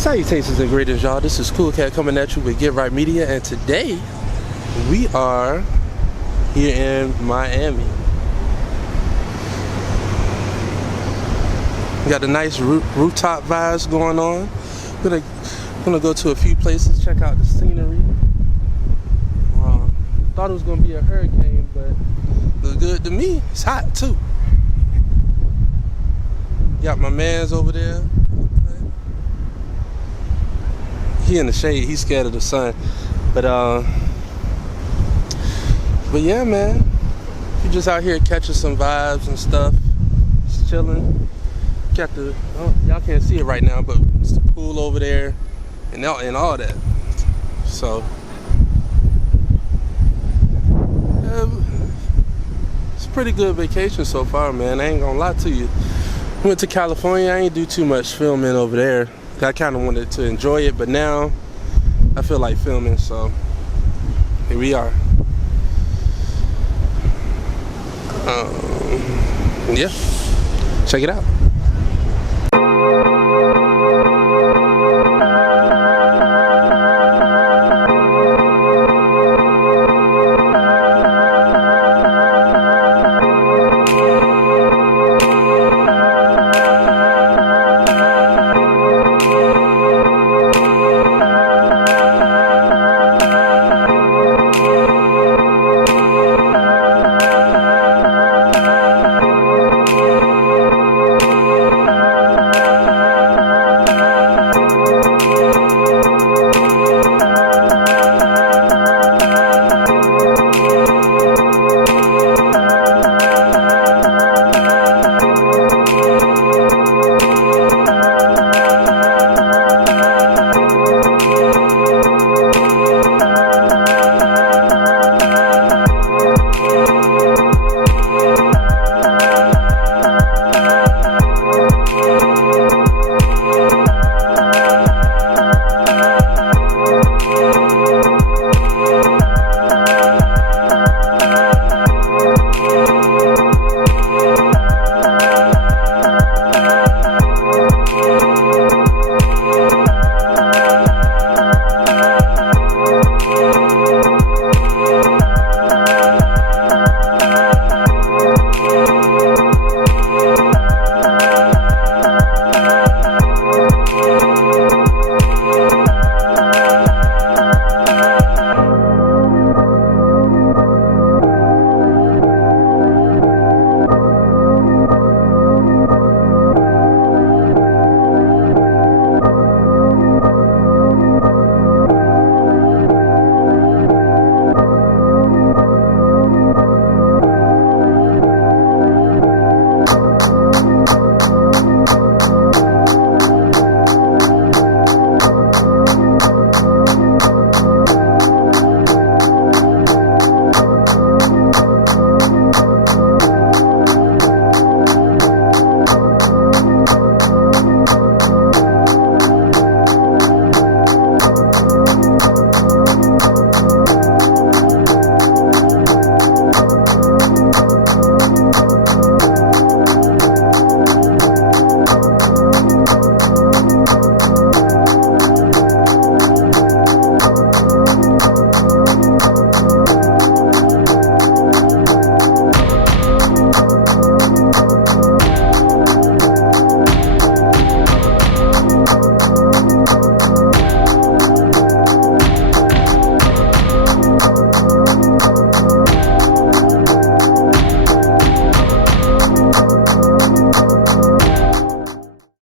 Salutations and greetings, y'all. This is Cool Cat coming at you with Get Right Media, and today we are here in Miami. We got the nice rooftop vibes going on. Gonna go to a few places, check out the scenery. Thought it was gonna be a hurricane, but it looked good to me. It's hot too. Got my man's over there. He in the shade. He's scared of the sun. But yeah, man. You just out here catching some vibes and stuff. Just chilling. Got the y'all can't see it right now, but it's the pool over there and all that. So it's a pretty good vacation so far, man. I ain't gonna lie to you. Went to California. I ain't do too much filming over there. I kind of wanted to enjoy it, but now I feel like filming, so here we are. Yeah, check it out.